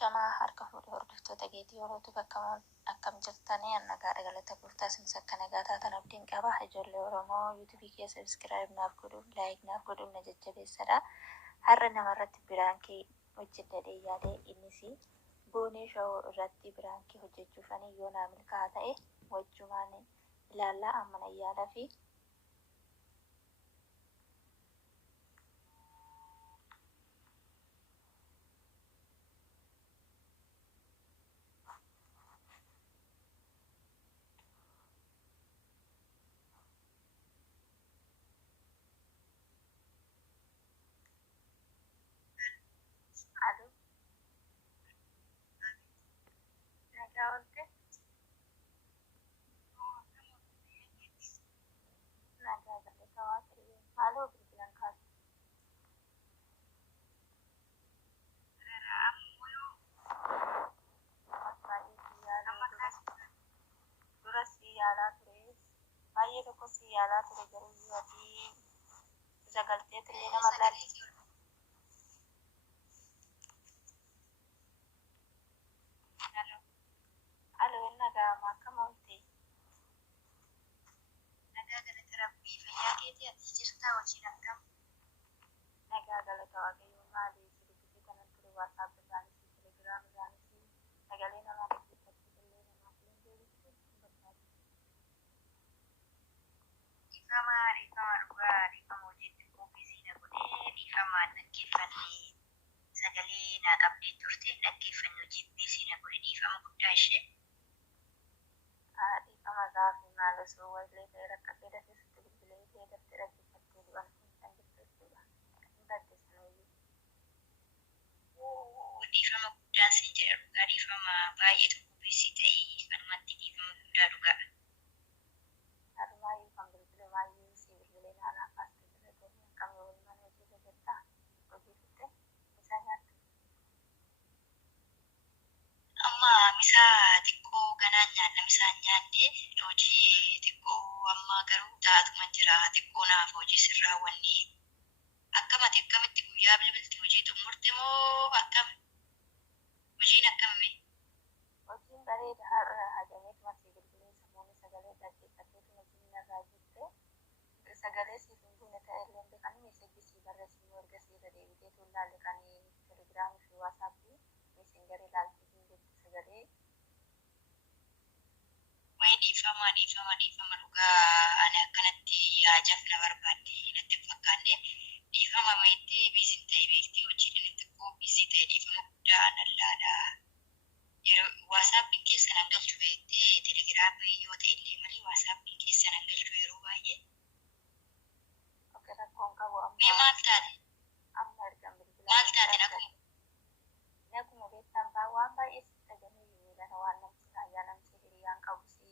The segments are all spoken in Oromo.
Jamaa harka fuudhee hordoftoota keetii yerootu bakkamoon akkam jirtanii nagaa galata gurtaa sinis akka nagaa taatan abdiin qaba. Ijoollee Oromoo yuutuubii kee sabiskiraayib naaf godhuun laayik naaf godhuun na jajjabeessadha. Har'a namarratti biraankii hojjedhee yaadee innis boonee shawoo irratti biraankii hojjechuufanii yoo naa milkaa'aa ta'e wajjumaan ilaallaa ammana yaalaa fi halo bilbilan kaasa. Dura si yaalaa ture. Baay'ee tokko si yaalaa ture garuu ati sagaltee illee nama laatti. Halo nagaa akkam oolte? Nagaa galata rabbii fayyaa keetii ati jirtaa wajjin akkam? Nagaa galata waaqayyoo maali sirriitti kanan ture WhatsApp irraanis Telegram irraanis sagalee namaa dhaggeeffachuu illee namaaf hin deebisuu hin barbaadu. Dhiifama dhugaa dhiifama hojiitti ofiisii na godhee dhiifamaan dhaggeeffannee sagalee naa qabdee turte dhaggeeffannoo jibbisii na godhe dhiifama guddaa ishee. Dhiifama gaaffii maal osoo wallee ta'e rakkatee dafee sitti bilbilee ta'e daftee dhaggeeffattee du'an kan jirtu jechuudha. Hin dhaggeessan wayyuu. Dhiifama guddaan siin jedha dhugaa dhiifama baay'ee tokko ofiisii ta'e kanumatti dhiifama guddaa dhugaa. Harumaayyuu kan bilbilee maayyuu si bilbilee naanaaf asii jira tooni akkam yoo mana hojii hojjetta hojii fitte isaa nyaattu. Amma misaa xiqqoo ganaan nyaanna misaan nyaanne hojii xiqqoo amma garuu taatuma jira xiqqoo naaf hojii sirraa wanni akkamitti guyyaa bilbilti hojii xumurte moo akkam hojiin akkamii? Hojiin bareeda har'a hajamee masii bilbilee sammuu sagalee dhaggeeffatteetu hojiin narraa jirte sagalee siif hin buune ta'e illee beekanii meesajii sii barreessinu erga siirra deebiteetu ilaalle kan telegiraamii fi waasaappii meesenjarii ilaaltee hin jirtu sagalee. Wayi dhiifama dhugaa ani akkanatti yaajaaf na barbaadde natti fakkaanne dhiifama wayitti biisin ta'e beektii hojiin inni xiqqoo biisii ta'e dhiifama guddaa nallaadha. Yeroo waasaappiin keessa nan galchu beektee telegiraamii yoo ta'e illee malee waasaappiin keessa nan galchu yeroo baay'ee. Rakkoon qabu amma. Mee maal taate? Amma ergan bilbilaa. Maal taate naguma beektan waan baay'ee sitti tajaajilu miidhana waan namti raayyaa namti hiriyaan qabu si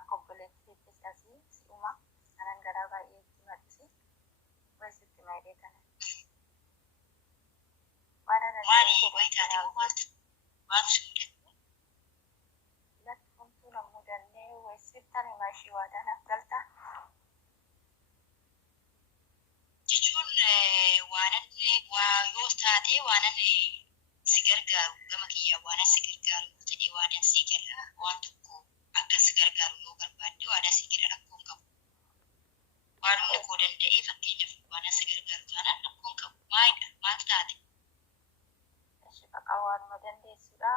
akka obboleettiitti asii si'uma kanan garaa baay'ee itti maddisi wayi sitti maayidee kana. Maali wayi taate maaltu si mudate? Latti homtuu na mudannee wayi sittan himaa ishii waadanaaf galtaa? Jechuun yoo taate waanan si gargaaru gama kiyyaa waanan si gargaaru ta'ee waadan si gala waan tokko akka si gargaaru yoo barbaadde waadan si gala rakkoon qabu. Waanumni koo danda'ee fakkeenyaaf waanan si gargaaru taanaan rakkoon qabu. Maal taate? Baqa waanuma dandeessudha.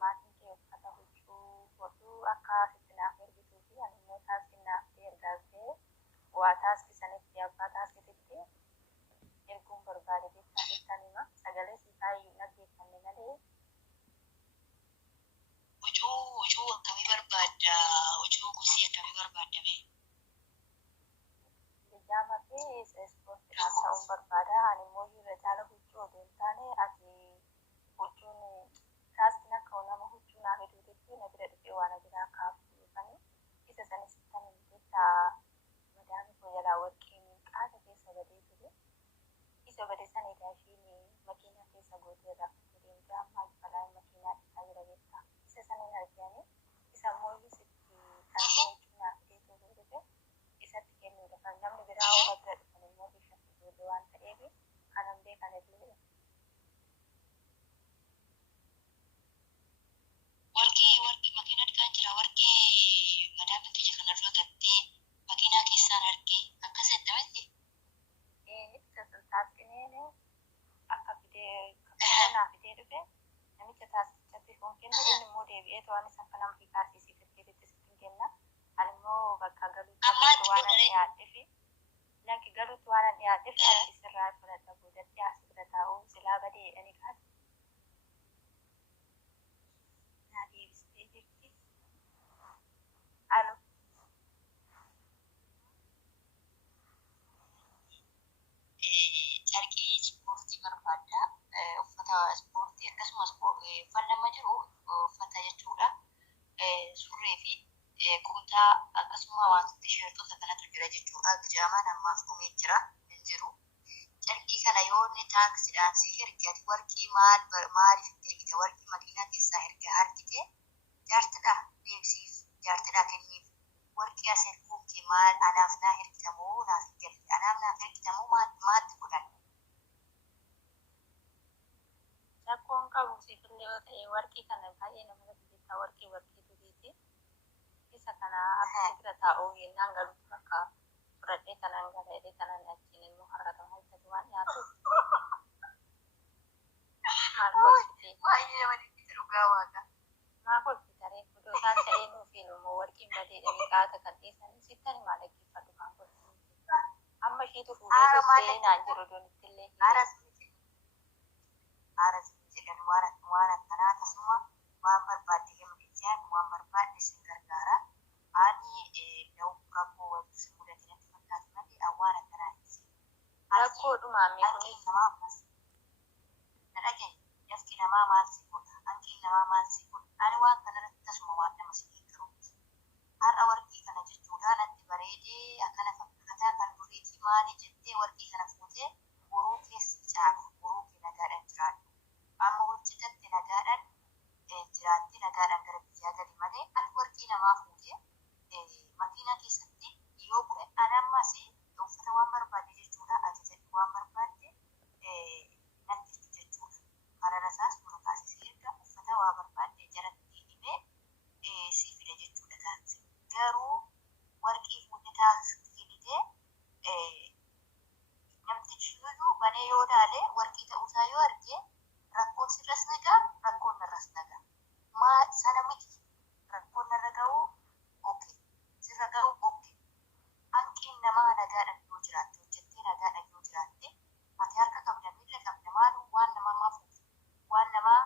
Maatiin kee uffata huccuu hodhuu akka sitti naaf ergituu fi ani immoo taasii naaf ergaatee waa taasisanitti abbaa taasisitti erguun barbaade beektaa jettan hima sagalee siifaayyuu dhaggeeffanne malee. Huccuu akkamii barbaadda? Huccuu gosii akkamii barbaadda mee? Bijaama fi ispoortiidhaaf ta'uun barbaada. Ani immoo irra caala huccuu odoo hin taane ati huccuun taasisin akka nama huccuu naaf hedduutetti na bira dhufee waan biraa kaafu dhufanii isa sanis sittan beektaa madaami koo jalaa warqee qaasa keessa badee ture. Isa bade sana daashiin makiinaa keessa gootee rakkatee deemtee amma balaa makiinaa isaa jira beektaa. Isa sana hin arganii isa immoo sitti kan huccuu naaf hedduutee dhufe isatti kennuudha kan namni biraa waan bira dhufan immoo ishatti ijoollee waan ta'eef kanan beekan illee dhufe namicha taasichatti kun kenna inni immoo deebi'ee waan isa akka nama hiikaasiisii firdeetitti sittiin kenna ani immoo bakka galuutti waan dhiyaadhe fi laki galuutti waan dhiyaadheef ati sirraa fudhadha boodatti as bira taa'uu silaa badee ani kaas naa deebistee jirti alo carqii ispoortii barbaadda uffata ispoortii akkasumas uffannama jiru uffata jechuudha surree fi kutaa akkasuma wantoota tisheertota kanatu jira jechuudha gijaamaan ammaaf dhumee jira hin jiru carqii kana yoo inni taaksiidhaan si ergate warqii maaliif ergite warqii makiinaa keessaa erga argite jaartidha deebisiif jaartidha kenniif warqii as erguun kee maal anaaf naa ergitamoo naaf hin galle anaaf naaf ergitamoo maatti godhan rakkoon qabu siifillee yoo ta'e warqii kana baay'ee namatti jecha warqii duriiti isa kana akka bira taa'uu yennaan galuutu bakka fudhadhee kanaan galee kanaan achiin immoo harkata hojjetu waan dhiyaatuuf maal kolfitee baay'ee walitti dhugaa waaqa maal kolfitaree odoo isaan ta'ee nuufiin immoo warqiin badee dhabee qaata kan dhiisanii sittani maal dhaggeeffatu kan kolfitee amma ishiitu fuudhee dhuftee naan jiru doonitti illee Aras jedhan waan akkanaa akkasuma waan barbaadde gammadichaan waan barbaadde sin gargaara. Ani rakkoo walitti si mudate natti fakkaatu malee waan akkanaa hin rakkoo dhumaamee kunis dhagee yafki namaa maal si godha hanqiin namaa maal si godha ani waan kanarratti tasuma waan nama si deeggaruuti. Har'a warqii kana jechuudha natti bareedee akkana fakkaataa kan duriitii maali jettee warqii kana fuutee boruu keessi caala boruu kee nagaadhaan jiraadhu. Amma hojjetatti nagaadhaan jiraatti nagaadhaan gara biyyaa gadi malee ati warqii namaa fuutee makiinaa keessatti yoo bu'e ani ammas uffata waan barbaadde jechuudha ajajatti waan barbaadde natti jechuudha. Karara isaas dura kaasisee erga uffata waa barbaadde jalatti himee si fida jechuudha taasise. Garuu warqii fuutee taasisee fidee namtichi iyyuu banee yoo ilaale warqii ta'uusaa yoo arge rakkoon sirras nagaa rakkoon narras nagaa maa sana miti rakkoon narra ga'uu oke sirra ga'uu oke hanqiin namaa nagaadhaan yoo jiraatte hojjettee nagaadhaan yoo jiraatte ati harka qabda miila qabda maaluu waan namaa maafuuti waan namaa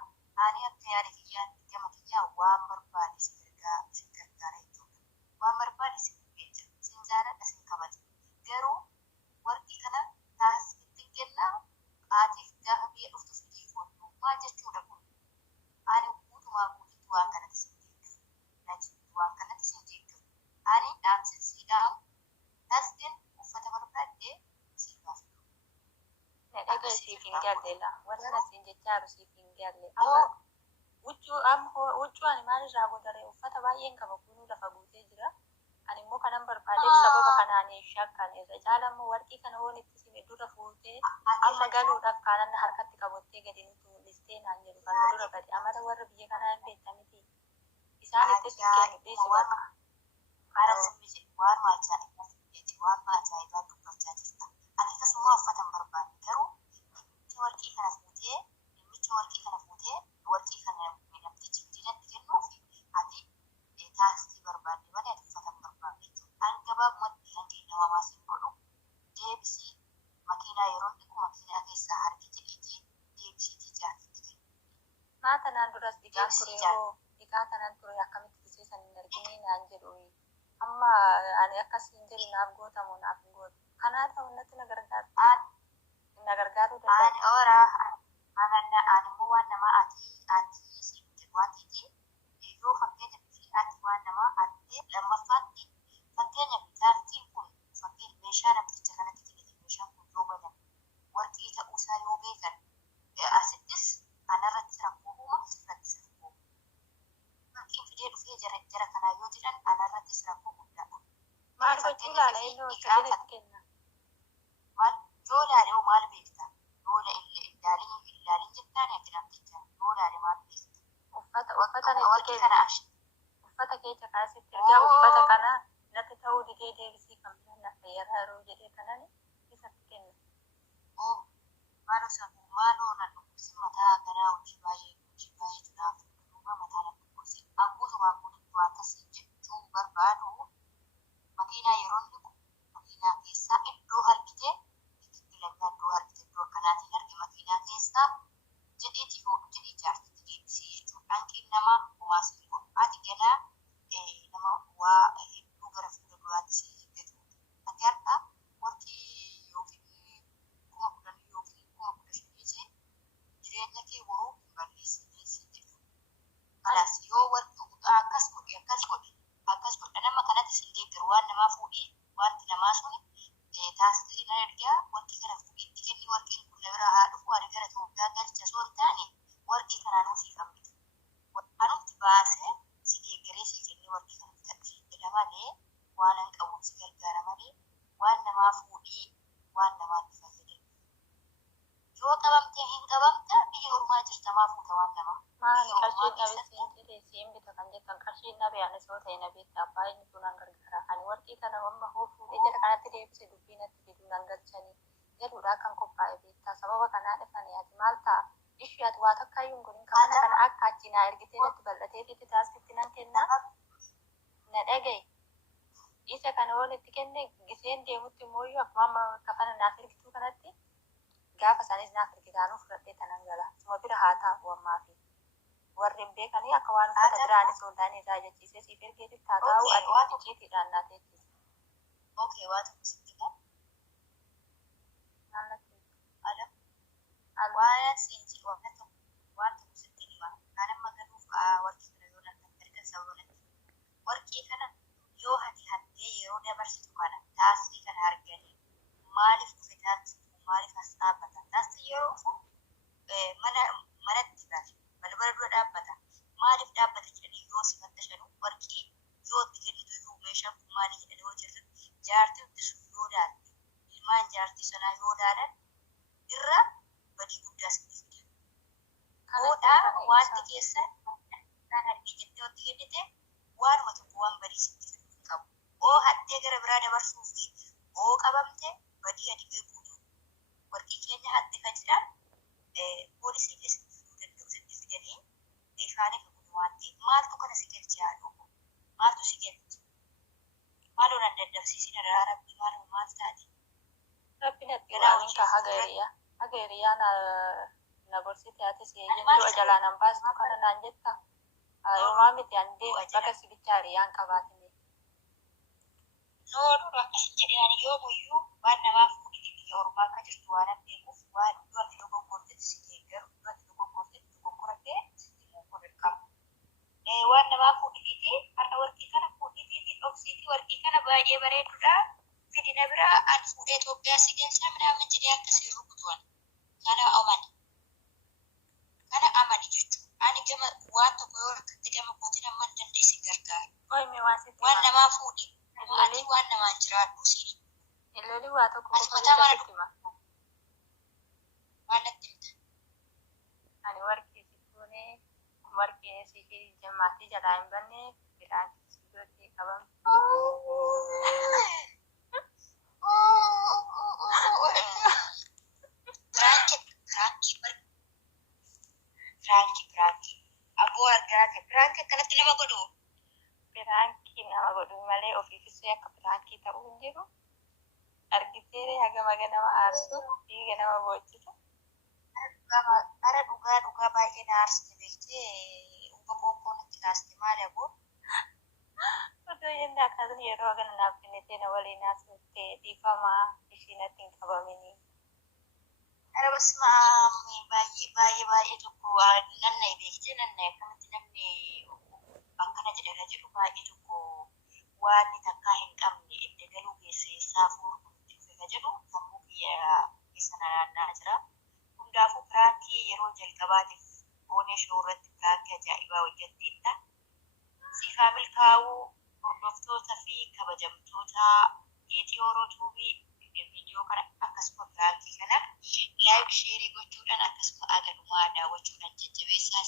ani akka yaada kiyyaatti gama kiyyaa waan barbaade si gargaara jechuudha waan barbaade si geejja sin jaaladha sin kabaja garuu warqii kana taasifatti kennaa haatiif gaafa biyya dhuftu fidii foonuu maal jechuudha kun ani guutumaa guututti waan kanatti sin deeggaru waan kanatti sin deeggaru ani dhaamsisiidhaan tasdeen uffata barbaadde si baasu. Dhagee siif hin galleela wanni asiin jechaaru siif hin galle amma huccuu ani maalirraa godharee uffata baay'een qaba kunuu lafa guutee jira ani immoo kanan barbaadeef sababa kanaan shakkan irra caala immoo warqii kana waan itti sime dura fuutee amma galuudhaaf kanan harkatti qabattee gadi nuti mul'istee naan jedhu kan dura gadi amata warra biyya kanaa hin beektamiti isaan itti sin kennu dhiisu bakka. Waan ajaa'ibaa dubbachaa jirta. Ati akkasuma uffata hin barbaanne garuu namichi warqii kana fuutee warqii kana namtichi diinatti kennuu fi ati taasisii barbaadde malee ati uffata hin barbaanne jechuudha. An gabaabumatti hanqii namaa maasiin godhu deebisii makiinaa yeroo dhiqu makiinaa keessaa harki jedhiitii deebisiitii jaartitti kennu. Maata naan duras dhiqaa ture yoo dhiqaa kanaan ture akkamitti tiseesan hin argine naan jedhu amma ani akkasiin jedhu naaf gootamu naaf hin gootu. Kanaa ta'u natti na gargaaruu danda'a. Ani immoo waan namaa ati siin jedhu atiiti yoo fakkeenya fi ati waan namaa ati lammaffaatti fakkeenya jaartiin kun fakkeenya meeshaa namticha kanatti fidate meeshaan kun yoo banan warqii ta'uusaa yoo beekan asittis anarratti rakkoo uuma sirrattis rakkoo warqiin fidee dhufee jara kanaa yoo jedhan anarrattis rakkoo guddaadha. Maal gochuu laala inni hojjetan kenna. Maal yoo laale hoo maal beekta? Yoo ilaalin jettaan ati namticha yoo laale maal beekta? Uffata keessa kaasitti ergaa uffata kana natti ta'uu didee deebisii kan biran na fayyada yeroo jedhee kanan isatti kenna. Maaloo nan dhukkubsi mataa kanaa hojii baay'ee garuu si kambitu. Anumti baasee si deeggaree si jennee warri kan fudhate jedha malee waan hin qabuun si gargaara malee waan namaa fuudhii waan namaa hin fayyadamne. Yoo qabamtee hin qabamte biyya ormaa jirta maa fuuta waan namaa. Maali qarshiin dhabe siin jedhee siin bita kan jettan qarshiin dhabe anis yoo ta'e na beekta abbaa inni kun an gargaara. Ani warqii kana amma hoo fuudhee jala kanatti deebise dubbii natti fiduu nan galchanii jedhuudha kan qophaa'e beektaa sababa kanaa dhufanii ati maal ta'a? Ishii ati waa takka iyyuu hin godhin kafana kana akka achi naa ergitee natti bal'atee fitti taasisti nan kennaa na dhagaye. Isa kana waan itti kenne giseen deemutti immoo iyyuu akkuma amma kafana naaf ergituu kanatti gaafa isaaniis naaf ergitaanuu fudhadhee tanan gala. Suma bira haa taa'u ammaa fi warri hin beekanii akka waan uffata biraanis hundaan isaa jechiisee siif ergeetiif haa taa'u ati icciitiidhaan naa teechise. Okay, waa tokko sitti gaa. Waan siinti waan tokko sitti hima. Kan amma galuuf warqii kana yoo natti erga sababa natti. Warqii kana yoo ati hattee yeroo dabarsitu kana taasii kana arganii maaliif dhufe taasisu maaliif as dhaabbata taasii yeroo dhufu manatti baate balbala dura dhaabbata maaliif dhaabbata jedhanii yoo si fattashan warqii yoo itti kennitu iyyuu meeshaan kun maali jedhanii yoo jirtu jaartii ittisu yoo laalte ilmaan jaartii sanaa yoo laalan irra badii guddaa sitti fida. Kanaadhaa wanti keessa kan argee jettee wanti kennite waanuma tokko waan badii sitti fiduu qabu. Oo hattee gara biraa dabarsuu fi oo qabamte badii ati beekuu warqii keenya hatte kan jedhan poolisii keessatti fiduu danda'u sitti fidanii ifaanii kan waan ta'e maaltu kana si galche haadha maaltu si galche maaloo nan daddabsiisin irraa rabbi maal taate. Rabbi natti waamin ka haga hiriyaa na gorsite atis du'a jalaa nan baastu kana naan jetta. Yoomaa miti an deemu bakka sibichaa hiriyaan qabaatine. Noonu akkasi jedhani yoomuyyuu waan namaa fuudhii biyya ormaa akka jirtu waan an beekuuf waan iddoo ati dogoggortetti si deeggaru iddoo ati dogoggortetti dogoggorattee sitti muukuu dirqama. Waan namaa fuudhiitii har'a warqii kana fuudhiitii dhoksiitii warqii kana baay'ee bareeduudha. Fidina biraa an fuudhee Itoophiyaa si galchaa midhaan jedhee akkasii rukutuwan. Kana amani jechuudha. Ani gama waan tokko yoo rakkatti gama kootiin amma hin dandeessi gargaara. Waan namaa fuudhi. Ati waan namaan jiraadhu siini. Illooli waa tokko qofa hima. Maal natti himta? Ani warqii si fuunee warqii si fi jammaatii jalaa hin banne biraan si gootee qabamu. Firaanki. Aboo argaa ta'e firaanki akkanatti nama godhu. Firaanki nama godhu malee ofiifisee akka firaankii ta'uu hin jiru. Argitee hagama nama aarsu dhiiga nama boochisu. Ara dhugaa baay'ee na aarsite beektee uba qoqqoo natti kaaste maali aboo? Otoo jennee akkasuma yeroo hagana naaf kennitee na waliin haasofte dhiifamaa ishii natti hin qabamini. Ara basma baay'ee tokko nanna'e beektee nanna'e akkamitti namni akkana jedhana jedhu baay'ee tokko waan takkaa hin qabne edda galuu keessaa fuudhu dhufe jedhu sammuu biyya keessa naanna'aa jira. Hundaafuu firaankii yeroo jalqabaatiif oonee shoo irratti firaankii ajaa'ibaa hojjetteetta. Siifaa milkaa'uu hordoftoota fi kabajamtoota geetii Orootuubii viidiyoo kana akkasuma firaankii kana laayik sheerii gochuudhaan akkasuma aga dhumaa daawwachuudhaan jajjabeessaa